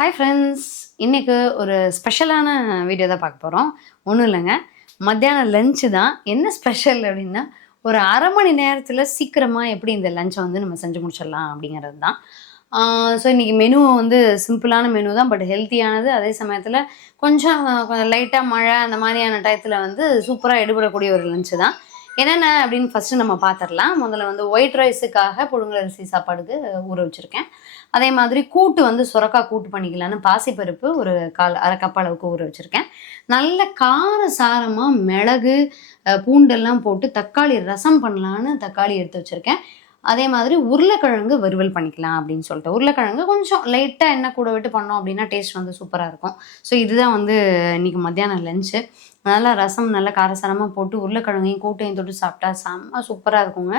Hi friends இன்றைக்கு ஒரு ஸ்பெஷலான வீடியோ தான் பார்க்க போகிறோம் ஒன்றும் இல்லைங்க. மத்தியானம் லஞ்சு தான். என்ன ஸ்பெஷல் அப்படின்னா ஒரு அரை மணி நேரத்தில் சீக்கிரமாக எப்படி இந்த லஞ்சை வந்து நம்ம செஞ்சு முடிச்சிடலாம் அப்படிங்கிறது தான். ஸோ இன்றைக்கி மெனு வந்து சிம்பிளான மெனு தான் பட் ஹெல்த்தியானது அதே சமயத்தில் கொஞ்சம் கொஞ்சம் லைட்டாக மழை அந்த மாதிரியான டயத்தில் வந்து சூப்பராக எடுபடக்கூடிய ஒரு லஞ்சு தான். என்னென்ன அப்படின்னு ஃபஸ்ட்டு நம்ம பார்த்துடலாம் முதல்ல வந்து ஒயிட் ரைஸுக்காக புழுங்கலரிசி சாப்பாடுக்கு ஊற வச்சுருக்கேன். அதே மாதிரி கூட்டு வந்து சுரக்கா கூட்டு பண்ணிக்கலான்னு பாசிப்பருப்பு ஒரு கால் அரை கப் அளவுக்கு ஊற வச்சுருக்கேன். நல்ல கார சாரமாக மிளகு பூண்டெல்லாம் போட்டு தக்காளி ரசம் பண்ணலான்னு தக்காளி எடுத்து வச்சுருக்கேன். அதே மாதிரி உருளைக்கிழங்கு வறுவல் பண்ணிக்கலாம் அப்படின்னு சொல்லிட்டு. உருளைக்கிழங்கு கொஞ்சம் லைட்டாக எண்ணெய் கூட விட்டு பண்ணோம் அப்படின்னா டேஸ்ட் வந்து சூப்பராக இருக்கும். ஸோ இதுதான் வந்து இன்னைக்கு மத்தியானம் லஞ்சு நல்லா ரசம் நல்லா காரசாரமாக போட்டு உருளைக்கிழங்கையும் கூட்டையும் தொட்டு சாப்பிட்டா செம்ம சூப்பராக இருக்குங்க.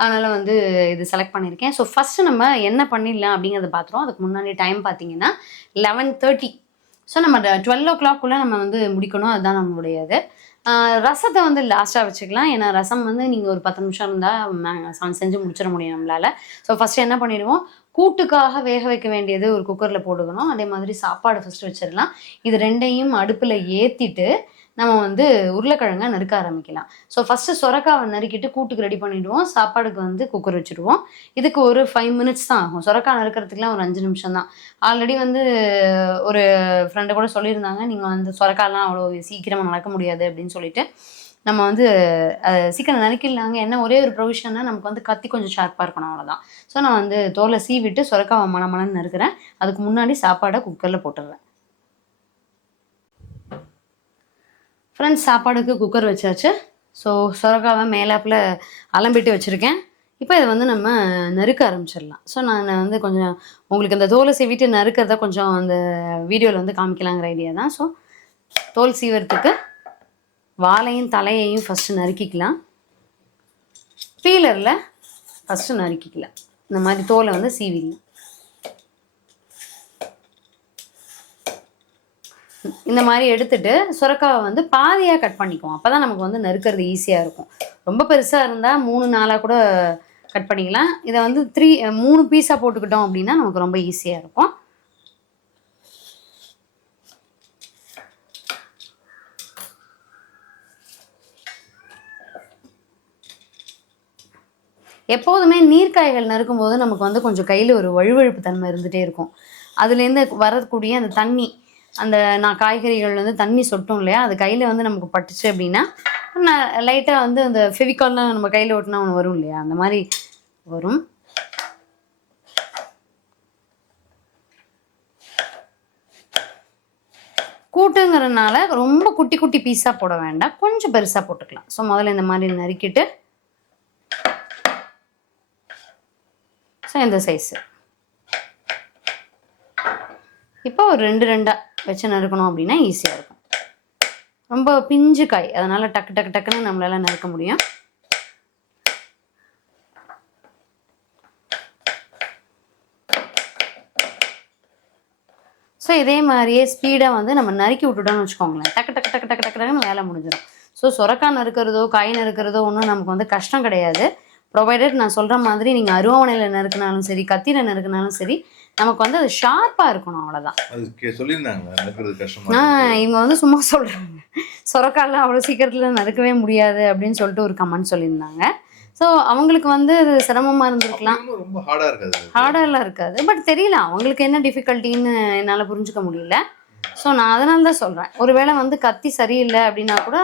அதனால் வந்து இது செலக்ட் பண்ணியிருக்கேன். ஸோ ஃபஸ்ட்டு நம்ம என்ன பண்ணிடலாம் அப்படிங்கிறத பார்த்துருவோம் அதுக்கு முன்னாடி டைம் பார்த்தீங்கன்னா லெவன் தேர்ட்டி ஸோ நம்ம டுவெல் ஓ கிளாக்குள்ளே நம்ம வந்து முடிக்கணும். அதுதான் நம்மளுடையது இது. ரசத்தை வந்து லாஸ்ட்டாக வச்சுக்கலாம். ஏன்னா ரசம் வந்து நீங்கள் ஒரு பத்து நிமிஷம் இருந்தால் செஞ்சு முடிச்சிட முடியும் நம்மளால். ஸோ ஃபஸ்ட்டு என்ன பண்ணிடுவோம்? கூட்டுக்காக வேக வைக்க வேண்டியது ஒரு குக்கரில் போட்டுக்கணும். அதே மாதிரி சாப்பாடு ஃபஸ்ட்டு வச்சிடலாம். இது ரெண்டையும் அடுப்பில் ஏற்றிட்டு நம்ம வந்து உருளைக்கிழங்க நறுக்க ஆரம்பிக்கலாம். ஸோ ஃபஸ்ட்டு சொரக்காவை நறுக்கிட்டு கூட்டுக்கு ரெடி பண்ணிவிடுவோம் சாப்பாடுக்கு வந்து குக்கர் வச்சுடுவோம். இதுக்கு ஒரு ஃபைவ் மினிட்ஸ் தான் ஆகும். சொரக்காய் நறுக்கிறதுக்குலாம் ஒரு அஞ்சு நிமிஷம் தான். ஆல்ரெடி வந்து ஒரு ஃப்ரெண்டு கூட சொல்லியிருந்தாங்க நீங்கள் வந்து சொரக்காயெல்லாம் அவ்வளோ சீக்கிரமாக நடக்க முடியாது அப்படின்னு சொல்லிட்டு. நம்ம வந்து சீக்கிரம் நறுக்கிடலாங்க. என்ன ஒரே ஒரு ப்ரொவிஷன்னா நமக்கு வந்து கத்தி கொஞ்சம் ஷார்ப்பாக இருக்கணும் அவ்வளோதான் ஸோ நான் வந்து தோலை சீவிட்டு சுரக்காவை மண மணன்னு நறுக்கிறேன். அதுக்கு முன்னாடி சாப்பாடை குக்கரில் போட்டுடுறேன். ஃப்ரெண்ட்ஸ் சாப்பாடுக்கு குக்கர் வச்சாச்சு. ஸோ சுரக்காவை மேலாப்பில் அலம்பிட்டு வச்சுருக்கேன். இப்போ இதை வந்து நம்ம நறுக்க ஆரம்பிச்சிடலாம். ஸோ நான் வந்து கொஞ்சம் உங்களுக்கு இந்த தோலை சீவிட்டு நறுக்கிறத கொஞ்சம் அந்த வீடியோவில் வந்து காமிக்கலாங்கிற ஐடியா தான். ஸோ தோல் சீவறதுக்கு வாழையும் தலையையும் ஃபஸ்ட்டு நறுக்கிக்கலாம். பீலரில் ஃபஸ்ட்டு நறுக்கிக்கலாம். இந்த மாதிரி தோலை வந்து சீவிடலாம். இந்த மாதிரி எடுத்துட்டு சுரக்காவை வந்து பாதியாக கட் பண்ணிக்குவோம். அப்போ தான் நமக்கு வந்து நறுக்கிறது ஈஸியாக இருக்கும். ரொம்ப பெருசாக இருந்தால் மூணு நாளாக கூட கட் பண்ணிக்கலாம். இதை வந்து த்ரீ மூணு பீஸாக போட்டுக்கிட்டோம் அப்படின்னா நமக்கு ரொம்ப ஈஸியாக இருக்கும். எப்போதுமே நீர்க்காய்கள் நறுக்கும் போது நமக்கு வந்து கொஞ்சம் கையில் ஒரு வழுவழுப்பு தன்மை இருந்துகிட்டே இருக்கும். அதுலேருந்து வரக்கூடிய அந்த தண்ணி அந்த நான் காய்கறிகள் வந்து தண்ணி சொட்டும் இல்லையா அது கையில் வந்து நமக்கு பட்டுச்சு அப்படின்னா நான் லைட்டாக வந்து அந்த ஃபெவிகால்லாம் நம்ம கையில் ஒட்டினா ஒன்று வரும் இல்லையா அந்த மாதிரி வரும். கூட்டுங்கிறதுனால ரொம்ப குட்டி குட்டி பீஸாக போட வேண்டாம் கொஞ்சம் பெருசாக போட்டுக்கலாம். ஸோ முதல்ல இந்த மாதிரி நறுக்கிட்டு ஸோ இந்த சைஸு இப்போ ஒரு ரெண்டு ரெண்டாக வச்சு நறுக்கணும் அப்படின்னா ஈஸியாக இருக்கும். ரொம்ப பிஞ்சு காய். அதனால் டக்கு டக்கு டக்குன்னு நம்மளால நறுக்க முடியும். ஸோ இதே மாதிரியே ஸ்பீடாக வந்து நம்ம நறுக்கி விட்டுட்டோம்னு வச்சுக்கோங்களேன். டக்கு டக்கு டக்கு டக்கு டக்கு டக்குன்னு வேலை முடிஞ்சிடும். ஸோ சுரக்காய் நறுக்கிறதோ காய் நறுக்கிறதோ ஒன்றும் நமக்கு வந்து கஷ்டம் கிடையாது. ப்ரொவைடட் நான் சொல்கிற மாதிரி நீங்கள் அருவாமனையில் நறுக்கினாலும் சரி கத்தியில் நறுக்கினாலும் சரி நமக்கு வந்து அது ஷார்ப்பாக இருக்கணும் அவ்வளோதான் அது கே- சொல்லியிருந்தாங்களா நடக்கிறது கஷ்டமா ஆ இருக்கு. இவங்க வந்து சும்மா சொல்கிறாங்க சொரக்காலாம் அவ்வளோ சீக்கிரத்தில் நறுக்கவே முடியாது அப்படின்னு சொல்லிட்டு ஒரு கமெண்ட் சொல்லியிருந்தாங்க. ஸோ அவங்களுக்கு வந்து அது சிரமமாக இருந்திருக்கலாம். ரொம்ப ஹார்டா இருக்காது. அது. ஹார்டெல்லாம் இருக்காது. பட் தெரியல அவங்களுக்கு என்ன டிஃபிகல்ட்டின்னு என்னால் புரிஞ்சுக்க முடியல. ஸோ நான் அதனால தான் சொல்கிறேன் ஒருவேளை வந்து கத்தி சரியில்லை அப்படின்னா கூட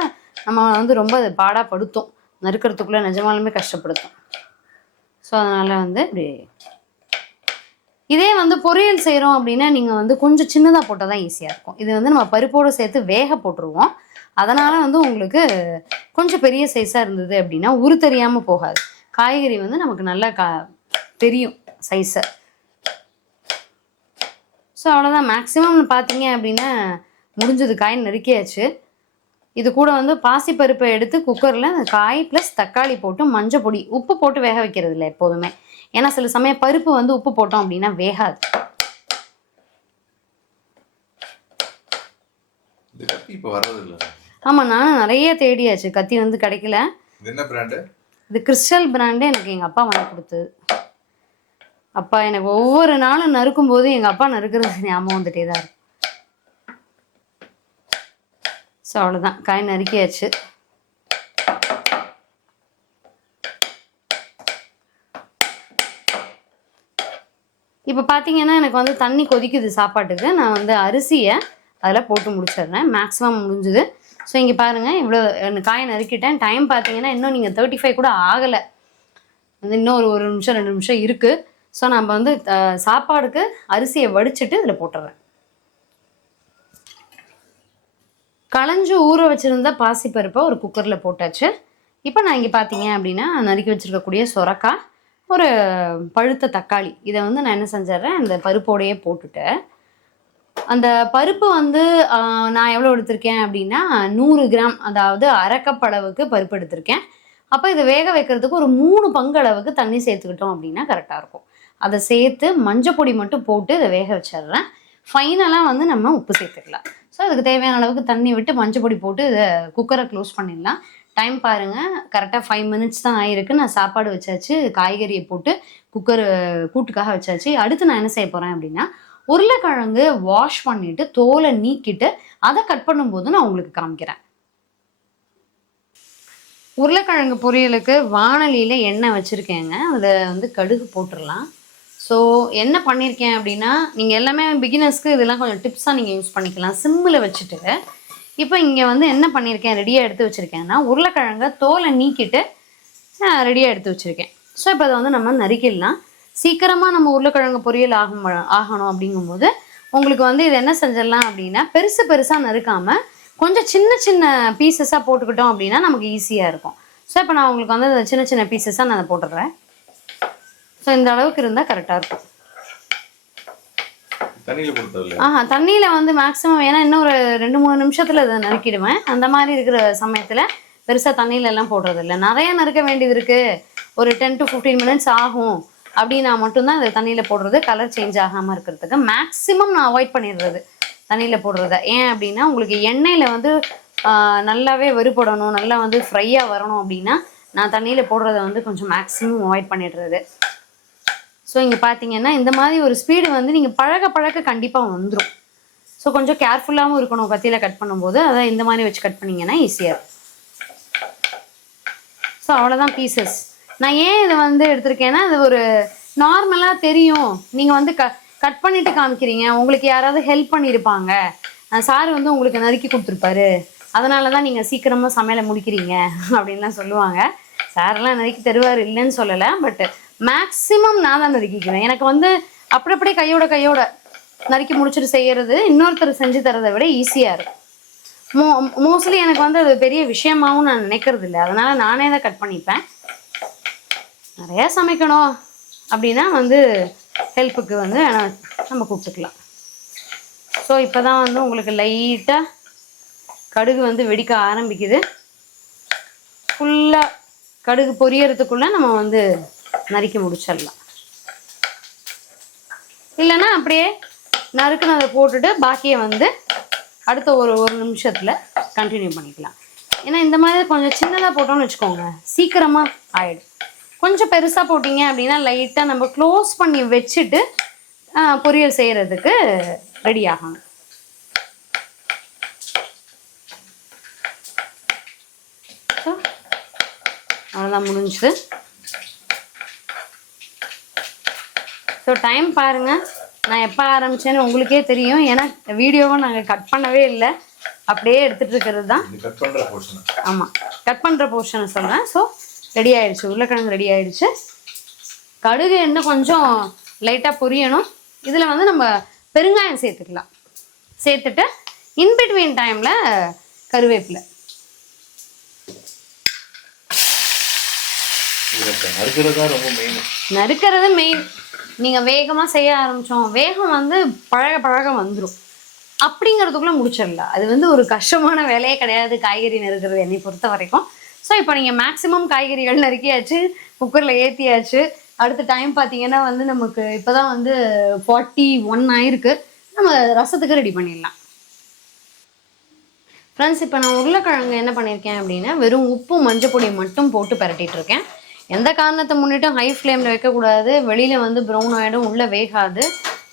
நம்ம வந்து ரொம்ப அது பாடாப்படுத்தும் நறுக்கிறதுக்குள்ளே நிஜமாலுமே கஷ்டப்படுத்தும். ஸோ அதனால் வந்து இப்படி இதே வந்து பொரியல் செய்கிறோம் அப்படின்னா நீங்கள் வந்து கொஞ்சம் சின்னதாக போட்டால் தான் ஈஸியாக இருக்கும். இது வந்து நம்ம பருப்போடு சேர்த்து வேக போட்டுருவோம். அதனால் வந்து உங்களுக்கு கொஞ்சம் பெரிய சைஸாக இருந்தது அப்படின்னா உரு தெரியாமல் போகாது. காய்கறி வந்து நமக்கு நல்லா கா தெரியும் சைஸை ஸோ அவ்வளோதான் மேக்ஸிமம் பார்த்தீங்க அப்படின்னா முடிஞ்சது. காய் நெருக்கியாச்சு. இது கூட வந்து பாசிப்பருப்பை எடுத்து குக்கரில் காய் ப்ளஸ் தக்காளி போட்டு மஞ்சள் பொடி உப்பு போட்டு வேக வைக்கிறது இல்லை எப்போதுமே. ஏன்னா சில சமயம் பருப்பு வந்து உப்பு போட்டோம் அப்படின்னா வேகாது. ஆமாம் நானும் நிறைய தேடியாச்சு. கத்தி வந்து கிடைக்கல. இது என்ன பிராண்டு இது கிறிஸ்டல் பிராண்டு எனக்கு எங்கள் அப்பா வாங்கி கொடுத்தது. அப்பா எனக்கு ஒவ்வொரு நாளும் நறுக்கும் போது எங்கள் அப்பா நறுக்கிறது ஞாபகம் வந்துட்டே தான் இருக்கும் ஸோ அவ்வளோதான் காய் நறுக்கியாச்சு. இப்போ பார்த்தீங்கன்னா எனக்கு வந்து தண்ணி கொதிக்குது சாப்பாட்டுக்கு. நான் வந்து அரிசியை அதில் போட்டு முடிச்சிடுறேன். மேக்ஸிமம் முடிஞ்சுது. ஸோ இங்கே பாருங்கள் இவ்வளோ காயை நறுக்கிட்டேன். டைம் பார்த்தீங்கன்னா இன்னும் நீங்கள் தேர்ட்டி ஃபைவ் கூட ஆகலை. வந்து இன்னும் ஒரு ஒரு நிமிஷம் ரெண்டு நிமிஷம் இருக்குது ஸோ நம்ம வந்து சாப்பாடுக்கு அரிசியை வடிச்சிட்டு இதில் போட்டுடுறேன் களைஞ்சு ஊற வச்சுருந்த பாசிப்பருப்பை ஒரு குக்கரில் போட்டாச்சு. இப்போ நான் இங்கே பார்த்தீங்க அப்படின்னா நறுக்கி வச்சுருக்கக்கூடிய சொரக்காய் ஒரு பழுத்த தக்காளி. இதை வந்து நான் என்ன செஞ்சிடுறேன் அந்த பருப்போடையே போட்டுட்டேன். அந்த பருப்பு வந்து நான் எவ்வளோ எடுத்திருக்கேன் அப்படின்னா நூறு கிராம் அதாவது அரைக்கப்பளவுக்கு பருப்பு எடுத்திருக்கேன். அப்போ இதை வேக வைக்கிறதுக்கு ஒரு மூணு பங்கு அளவுக்கு தண்ணி சேர்த்துக்கிட்டோம் அப்படின்னா கரெக்டாக இருக்கும். அதை சேர்த்து மஞ்சள் பொடி மட்டும் போட்டு இதை வேக வச்சிடுறேன் ஃபைனலாக வந்து நம்ம உப்பு சேர்த்துக்கலாம். ஸோ அதுக்கு தேவையான அளவுக்கு தண்ணி விட்டு மஞ்சள் பொடி போட்டு இதை குக்கரை க்ளோஸ் பண்ணிடலாம். டைம் பாருங்கள் கரெக்டாக ஃபைவ் மினிட்ஸ் தான் ஆயிருக்கு. நான் சாப்பாடு வச்சாச்சு. காய்கறியை போட்டு குக்கர் கூட்டுக்காக வச்சாச்சு. அடுத்து நான் என்ன செய்ய போகிறேன் அப்படின்னா உருளைக்கிழங்கு வாஷ் பண்ணிட்டு தோலை நீக்கிட்டு அதை கட் பண்ணும்போது நான் உங்களுக்கு காமிக்கிறேன். உருளைக்கிழங்கு பொரியலுக்கு வானலியில் எண்ணெய் வச்சுருக்கேங்க. அதை வந்து கடுகு போட்டுடலாம். ஸோ என்ன பண்ணியிருக்கேன் அப்படின்னா நீங்கள் எல்லாமே பிகினர்ஸ்க்கு இதெல்லாம் கொஞ்சம் டிப்ஸாக நீங்கள் யூஸ் பண்ணிக்கலாம். சிம்மில் வச்சுட்டு இப்போ இங்கே வந்து என்ன பண்ணியிருக்கேன் ரெடியாக எடுத்து வச்சுருக்கேன்னா உருளைக்கிழங்கை தோலை நீக்கிட்டு ரெடியாக எடுத்து வச்சுருக்கேன். ஸோ இப்போ அதை வந்து நம்ம நறுக்கிடலாம். சீக்கிரமாக நம்ம உருளைக்கிழங்கு பொரியல் ஆகும் ஆகணும் அப்படிங்கும்போது உங்களுக்கு வந்து இது என்ன செஞ்சிடலாம் அப்படின்னா பெருசு பெருசாக நறுக்காமல் கொஞ்சம் சின்ன சின்ன பீசஸாக போட்டுக்கிட்டோம் அப்படின்னா நமக்கு ஈஸியாக இருக்கும். ஸோ இப்போ நான் உங்களுக்கு வந்து அந்த சின்ன சின்ன பீசஸாக நான் அதை போட்டுடுறேன். ஸோ இந்த அளவுக்கு இருந்தால் கரெக்டாக இருக்கும். ஆஹா தண்ணியில் வந்து மேக்ஸிமம் ஏன்னா இன்னும் ஒரு ரெண்டு மூணு நிமிஷத்தில் அதை நறுக்கிடுவேன். அந்த மாதிரி இருக்கிற சமயத்தில் பெருசாக தண்ணியில எல்லாம் போடுறது இல்லை நிறைய நறுக்க வேண்டியது இருக்குது ஒரு டென் டு ஃபிஃப்டீன் மினிட்ஸ் ஆகும். அப்படின்னா மட்டும்தான் இதை தண்ணியில் போடுறது கலர் சேஞ்ச் ஆகாமல் இருக்கிறதுக்கு மேக்ஸிமம் நான் அவாய்ட் பண்ணிடுறது தண்ணியில் போடுறத. ஏன் அப்படின்னா உங்களுக்கு எண்ணெயில் வந்து நல்லாவே வெறுபடணும் நல்லா வந்து ஃப்ரையாக வரணும் அப்படின்னா நான் தண்ணியில் போடுறத வந்து கொஞ்சம் மேக்ஸிமம் அவாய்ட் பண்ணிடுறது. ஸோ இங்கே பார்த்தீங்கன்னா இந்த மாதிரி ஒரு ஸ்பீடு வந்து நீங்கள் பழக பழக கண்டிப்பாக வந்துடும் ஸோ கொஞ்சம் கேர்ஃபுல்லாகவும் இருக்கணும் கத்தியில் கட் பண்ணும்போது. அதை இந்த மாதிரி வச்சு கட் பண்ணிங்கன்னா ஈஸியாக இருக்கும் ஸோ அவ்வளோதான் பீசஸ் நான் ஏன் இதை வந்து எடுத்திருக்கேன்னா இது ஒரு நார்மலாக தெரியும். நீங்கள் வந்து க கட் பண்ணிட்டு காமிக்கிறீங்க. உங்களுக்கு யாராவது ஹெல்ப் பண்ணியிருப்பாங்க சார் வந்து உங்களுக்கு நறுக்கி கொடுத்துருப்பாரு. அதனால தான் நீங்கள் சீக்கிரமாக சமையலை முடிக்கிறீங்க. அப்படின்லாம் சொல்லுவாங்க. சார்லாம் நறுக்கி தருவார் இல்லைன்னு சொல்லலை. பட் மேக்ஸிமம் நான் தான் நறுக்கிக்குவேன். எனக்கு வந்து அப்படி அப்படியே கையோட கையோட நறுக்கி முடிச்சுட்டு செய்யறது இன்னொருத்தர் செஞ்சு தரதை விட ஈஸியாக இருக்கும். மோ மோஸ்ட்லி எனக்கு வந்து அது பெரிய விஷயமாகவும் நான் நினைக்கிறது இல்லை. அதனால நானே தான் கட் பண்ணிப்பேன். நிறையா சமைக்கணும் அப்படின்னா வந்து ஹெல்ப்புக்கு வந்து நம்ம கூப்பிட்டுக்கலாம். ஸோ இப்போ தான் வந்து உங்களுக்கு லைட்டாக கடுகு வந்து வெடிக்க ஆரம்பிக்குது. ஃபுல்லாக கடுகு பொரியறதுக்குள்ளே நம்ம வந்து நறுக்கி முடிச்சிடலாம். இல்லைன்னா அப்படியே நறுக்குனதை போட்டுட்டு பாக்கியை வந்து அடுத்த ஒரு ஒரு நிமிஷத்தில் கண்டினியூ பண்ணிக்கலாம். ஏன்னா இந்த மாதிரி கொஞ்சம் சின்னதாக போட்டோம்னு வச்சுக்கோங்க சீக்கிரமாக ஆயிடும். கொஞ்சம் பெருசாக போட்டிங்க அப்படின்னா லைட்டாக நம்ம க்ளோஸ் பண்ணி வச்சுட்டு பொரியல் செய்கிறதுக்கு ரெடி ஆகணும். அவ்வளோதான் முடிஞ்சுது. ஸோ டைம் பாருங்கள் நான் எப்போ ஆரம்பிச்சேன்னு உங்களுக்கே தெரியும். ஏன்னா வீடியோவை நாங்கள் கட் பண்ணவே இல்லை. அப்படியே எடுத்துகிட்டு இருக்கிறது தான் இது கட் பண்ற போர்ஷன் ஆமாம் கட் பண்ணுற போர்ஷனை சொல்கிறேன் ஸோ ரெடி ஆயிடுச்சு. உருளைக்கிழங்கு ரெடி ஆயிடுச்சு. கடுகு இன்னும் கொஞ்சம் லைட்டாக பொரியணும். இதில் வந்து நம்ம பெருங்காயம் சேர்த்துக்கலாம். சேர்த்துட்டு இன்பிட்வீன் டைமில் கருவேப்பிலை. நறுக்கிறது மெயின் நீங்கள் வேகமாக செய்ய ஆரம்பித்தோம் வேகம் வந்து பழக பழக வந்துடும் அப்படிங்கிறதுக்குள்ளே முடிச்சிடலாம் அது வந்து ஒரு கஷ்டமான வேலையே கிடையாது. காய்கறி நறுக்கிறது என்னை பொறுத்த வரைக்கும். ஸோ இப்போ நீங்கள் மேக்ஸிமம் காய்கறிகள் நறுக்கியாச்சு குக்கரில் ஏற்றியாச்சு அடுத்த டைம் பார்த்தீங்கன்னா வந்து நமக்கு இப்போ தான் வந்து ஃபார்ட்டி ஒன் ஆயிருக்கு. நம்ம ரசத்துக்கு ரெடி பண்ணிடலாம். ஃப்ரெண்ட்ஸ் இப்போ நான் உருளைக்கிழங்கு என்ன பண்ணியிருக்கேன் அப்படின்னா வெறும் உப்பு மஞ்சள் பொடி மட்டும் போட்டு பரட்டிட்டு இருக்கேன். எந்த காரணத்தை முன்னிட்டும் ஹை ஃப்ளேமில் வைக்கக்கூடாது. வெளியில் வந்து ப்ரௌன் ஆகிடும் உள்ளே வேகாது.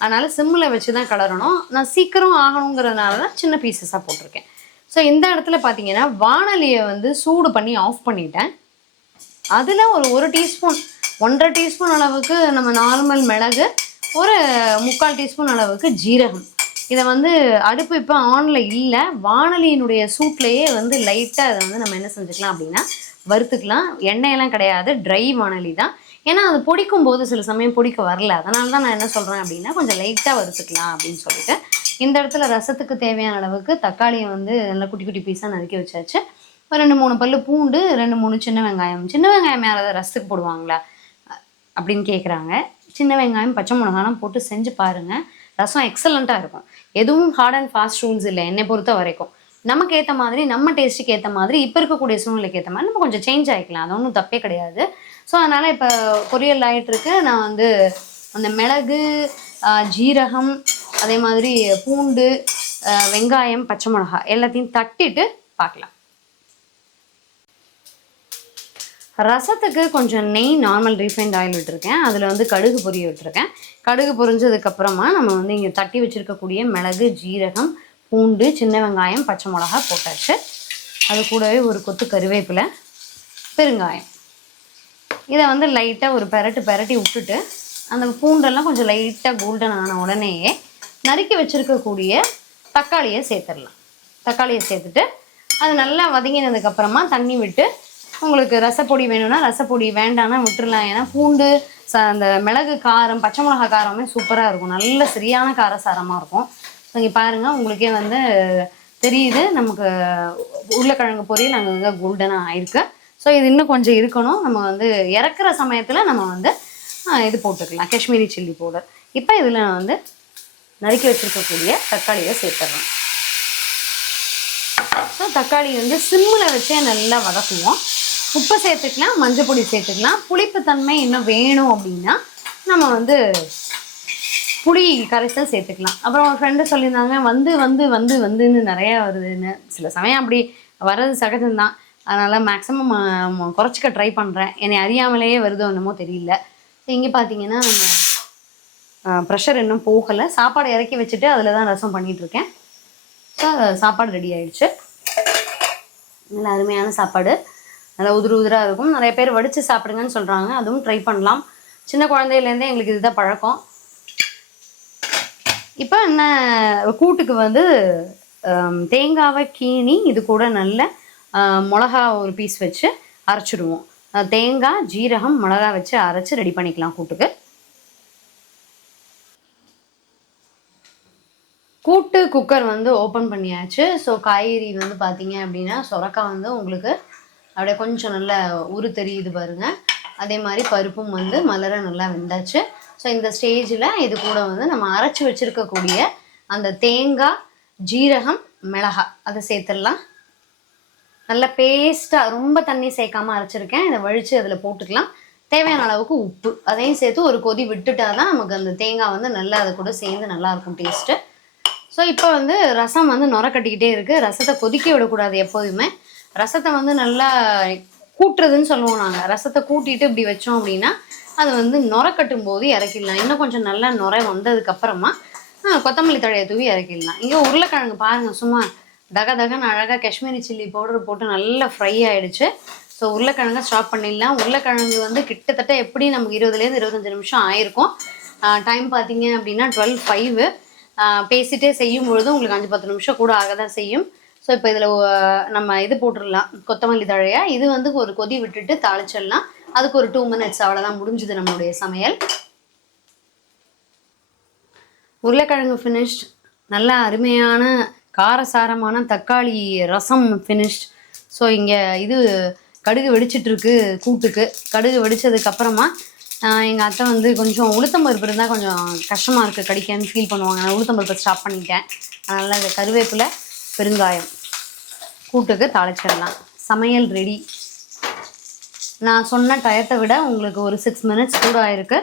அதனால் சிம்மில் வச்சு தான் கலரணும். நான் சீக்கிரம் ஆகணுங்கிறதுனால தான் சின்ன பீசஸாக போட்டிருக்கேன். ஸோ இந்த இடத்துல பார்த்தீங்கன்னா வானலியை வந்து சூடு பண்ணி ஆஃப் பண்ணிட்டேன். அதில் ஒரு ஒரு டீஸ்பூன் ஒன்றரை டீஸ்பூன் அளவுக்கு நம்ம நார்மல் மிளகு ஒரு முக்கால் டீஸ்பூன் அளவுக்கு ஜீரகம். இதை வந்து அடுப்பு இப்போ ஆனில் இல்லை. வானலியினுடைய சூட்லேயே வந்து லைட்டாக இதை வந்து நம்ம என்ன செஞ்சுக்கலாம் அப்படின்னா வறுத்துக்கலாம். எண்ணெயெல்லாம் கிடையாது. ட்ரை வானலி தான். ஏன்னா அது பொடிக்கும் போது சில சமயம் பொடிக்க வரல. அதனால தான் நான் என்ன சொல்கிறேன் அப்படின்னா கொஞ்சம் லைட்டாக வறுத்துக்கலாம் அப்படின்னு சொல்லிட்டு இந்த இடத்துல ரசத்துக்கு தேவையான அளவுக்கு தக்காளியை வந்து நல்லா குட்டி குட்டி பீஸாக நறுக்கி வச்சாச்சு. ஒரு ரெண்டு மூணு பல்லு பூண்டு ரெண்டு மூணு சின்ன வெங்காயம். சின்ன வெங்காயம் யாராவது ரசத்துக்கு போடுவாங்களா? அப்படின்னு கேட்குறாங்க சின்ன வெங்காயம் பச்சை மிளகாலாம் போட்டு செஞ்சு பாருங்கள் ரசம் எக்ஸலண்ட்டாக இருக்கும். எதுவும் ஹார்ட் அண்ட் ஃபாஸ்ட் ரூல்ஸ் இல்லை. என்னை பொறுத்த வரைக்கும். நமக்கு ஏற்ற மாதிரி நம்ம டேஸ்ட்டுக்கு ஏற்ற மாதிரி இப்போ இருக்கக்கூடிய சூழ்நிலைக்கு ஏற்ற மாதிரி நம்ம கொஞ்சம் சேஞ்ச் ஆகிக்கலாம் அது ஒன்றும் தப்பே கிடையாது. ஸோ அதனால் இப்போ பொரியல் ஆகிட்டுருக்கு நான் வந்து அந்த மிளகு ஜீரகம் அதே மாதிரி பூண்டு வெங்காயம் பச்சை மிளகா எல்லாத்தையும் தட்டிட்டு பார்க்கலாம். ரசத்துக்கு கொஞ்சம் நெய் நார்மல் ரீஃபைண்ட் ஆயில் விட்டுருக்கேன். அதில் வந்து கடுகு பொரிய விட்டுருக்கேன். கடுகு பொரிஞ்சதுக்கப்புறமா நம்ம வந்து இங்கே தட்டி வச்சுருக்கக்கூடிய மிளகு ஜீரகம் பூண்டு சின்ன வெங்காயம் பச்சை மிளகா போட்டாச்சு. அது கூடவே ஒரு கொத்து கருவேப்பிலை பெருங்காயம். இதை வந்து லைட்டாக ஒரு பெரட்டு பெரட்டி விட்டுட்டு அந்த பூண்டெல்லாம் கொஞ்சம் லைட்டாக கோல்டன் ஆன உடனேயே நறுக்கி வச்சுருக்கக்கூடிய தக்காளியை சேர்த்துடலாம். தக்காளியை சேர்த்துட்டு அது நல்லா வதங்கினதுக்கப்புறமா தண்ணி விட்டு உங்களுக்கு ரசப்பொடி வேணும்னா ரசப்பொடி வேண்டாம்னா விட்டுடலாம் ஏன்னா பூண்டு ச அந்த மிளகு காரம் பச்சை மிளகா காரமே சூப்பராக இருக்கும். நல்ல சரியான காரசாரமாக இருக்கும். இங்கே பாருங்கள் உங்களுக்கே வந்து தெரியுது. நமக்கு உருளைக்கிழங்கு பொரியல் அங்கங்கே கோல்டனாக ஆயிருக்கு ஸோ இது இன்னும் கொஞ்சம் இருக்கணும். நம்ம வந்து இறக்குற சமயத்தில் நம்ம வந்து இது போட்டுக்கலாம். காஷ்மீரி சில்லி பவுடர் இப்போ இதில் நான் வந்து நறுக்கி வச்சுருக்கக்கூடிய தக்காளியை சேர்த்துறேன். ஸோ தக்காளி வந்து சிம்மில் வச்சே நல்லா வதக்குவோம். உப்பு சேர்த்துக்கலாம் மஞ்சள் பொடி சேர்த்துக்கலாம். புளிப்புத்தன்மை இன்னும் வேணும் அப்படின்னா நம்ம வந்து புளி கரைசல் சேர்த்துக்கலாம். அப்புறம் ஒரு ஃப்ரெண்டு சொல்லியிருந்தாங்க வந்து வந்து வந்து வந்துன்னு நிறையா வருதுன்னு. சில சமயம் அப்படி வர்றது சகஜம்தான் அதனால் மேக்ஸிமம் குறைச்சிக்க ட்ரை பண்ணுறேன் என்னை அறியாமலேயே வருதோ என்னமோ தெரியல. இங்கே பார்த்தீங்கன்னா நம்ம ப்ரெஷர் இன்னும் போகலை. சாப்பாடு இறக்கி வச்சுட்டு அதில் தான் ரசம் பண்ணிகிட்ருக்கேன் ஸோ சாப்பாடு ரெடி ஆயிடுச்சு. நல்ல அருமையான சாப்பாடு. நல்லா உதிரு உதிராக இருக்கும். நிறைய பேர் வடித்து சாப்பிடுங்கன்னு சொல்கிறாங்க அதுவும் ட்ரை பண்ணலாம். சின்ன குழந்தையிலேருந்தே எங்களுக்கு இதுதான் பழக்கம். இப்போ என்ன கூட்டுக்கு வந்து தேங்காவை கீனி இது கூட நல்ல மிளகா ஒரு பீஸ் வச்சு அரைச்சிடுவோம். தேங்காய் ஜீரகம் மிளகா வச்சு அரைச்சி ரெடி பண்ணிக்கலாம் கூட்டுக்கு. கூட்டு குக்கர் வந்து ஓப்பன் பண்ணியாச்சு. ஸோ காய்கறி வந்து பார்த்தீங்க அப்படின்னா சொரக்காய் வந்து உங்களுக்கு அப்படியே கொஞ்சம் நல்ல உரு தெரியுது பாருங்கள் அதே மாதிரி பருப்பும் வந்து மலர நல்லா வெந்தாச்சு. ஸோ இந்த ஸ்டேஜில் இது கூட வந்து நம்ம அரைச்சி வச்சுருக்கக்கூடிய அந்த தேங்காய் ஜீரகம் மிளகாய் அதை சேர்த்துடலாம். நல்லா பேஸ்ட்டாக ரொம்ப தண்ணி சேர்க்காமல் அரைச்சிருக்கேன். இதை வழித்து அதில் போட்டுக்கலாம். தேவையான அளவுக்கு உப்பு. அதையும் சேர்த்து ஒரு கொதி விட்டுட்டா தான் நமக்கு அந்த தேங்காய் வந்து நல்லா அது கூட சேர்ந்து நல்லாயிருக்கும் டேஸ்ட்டு ஸோ இப்போ வந்து ரசம் வந்து நுர கட்டிக்கிட்டே இருக்குது ரசத்தை கொதிக்க விடக்கூடாது எப்போதுமே. ரசத்தை வந்து நல்லா கூட்டுறதுன்னு சொல்லுவோம் நாங்கள் ரசத்தை கூட்டிட்டு இப்படி வச்சோம் அப்படின்னா அது வந்து நுர கட்டும் போது இறக்கிடலாம். இன்னும் கொஞ்சம் நல்லா நுரை வந்ததுக்கப்புறமா கொத்தமல்லி தழையை தூவி இறக்கிடலாம். இங்கே உருளைக்கிழங்கு பாருங்கள் சும்மா தக தகன்னு அழகாக காஷ்மீரி சில்லி பவுடர் போட்டு நல்லா ஃப்ரை ஆயிடுச்சு. ஸோ உருளைக்கிழங்க ஸ்டாப் பண்ணிடலாம். உருளைக்கிழங்கு வந்து கிட்டத்தட்ட எப்படி நமக்கு இருபதுலேருந்து இருபத்தஞ்சு நிமிஷம் ஆயிருக்கும். டைம் பார்த்தீங்க அப்படின்னா டுவெல் ஃபைவ் பேசிட்டே செய்யும் பொழுது உங்களுக்கு அஞ்சு பத்து நிமிஷம் கூட ஆக தான் செய்யும். ஸோ இப்போ இதில் நம்ம இது போட்டுடலாம். கொத்தமல்லி தழையா. இது வந்து ஒரு கொதி விட்டுட்டு தாளிச்சிடலாம். அதுக்கு ஒரு டூ மினிட்ஸ் அவ்வளோதான் முடிஞ்சுது நம்மளுடைய சமையல். உருளைக்கிழங்கு ஃபினிஷ்ட் நல்ல அருமையான காரசாரமான தக்காளி ரசம் ஃபினிஷ்ட் ஸோ இங்கே இது கடுகு வெடிச்சிட்ருக்கு கூட்டுக்கு. கடுகு வெடிச்சதுக்கப்புறமா எங்கள் அத்தை வந்து கொஞ்சம் உளுத்தம் பருப்பு இருந்தால் கொஞ்சம் கஷ்டமாக இருக்குது கடிக்கன்னு ஃபீல் பண்ணுவாங்க. நான் உளுத்தம் பருப்பை ஸ்டாப் பண்ணிட்டேன். அதனால் இந்த கருவேப்பிலை பெருங்காயம். கூட்டுக்கு தாளிச்சிடலாம். சமையல் ரெடி நான் சொன்ன டயத்தை விட உங்களுக்கு ஒரு சிக்ஸ் மினிட்ஸ் கூட ஆயிருக்கு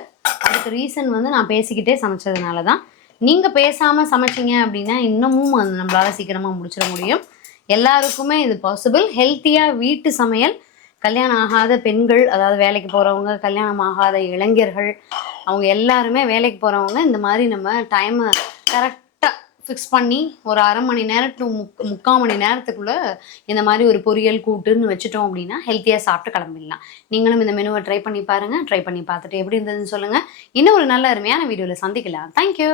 அதுக்கு ரீசன் வந்து நான் பேசிக்கிட்டே சமைச்சதுனால தான் நீங்கள் பேசாமல் சமைச்சீங்க அப்படின்னா இன்னமும் அது நம்மளால் சீக்கிரமாக முடிச்சிட முடியும். எல்லாருக்குமே இது பாசிபிள் ஹெல்த்தியாக வீட்டு சமையல். கல்யாணம் ஆகாத பெண்கள் அதாவது வேலைக்கு போகிறவங்க கல்யாணம் ஆகாத இளைஞர்கள் அவங்க எல்லாருமே வேலைக்கு போகிறவங்க இந்த மாதிரி நம்ம டைமை கரெக்ட் ஃபிக்ஸ் பண்ணி ஒரு அரை மணி நேரம் டு முக் முக்கால் மணி நேரத்துக்குள்ளே இந்த மாதிரி ஒரு பொரியல் கூட்டுன்னு வச்சுட்டோம் அப்படின்னா ஹெல்த்தியாக சாப்பிட்டு கிளம்பிடலாம். நீங்களும் இந்த மெனுவை ட்ரை பண்ணி பாருங்கள் ட்ரை பண்ணி பார்த்துட்டு எப்படி இருந்ததுன்னு சொல்லுங்கள் இன்னும் ஒரு நல்ல அருமையான வீடியோவில் சந்திக்கலாம். தேங்க்யூ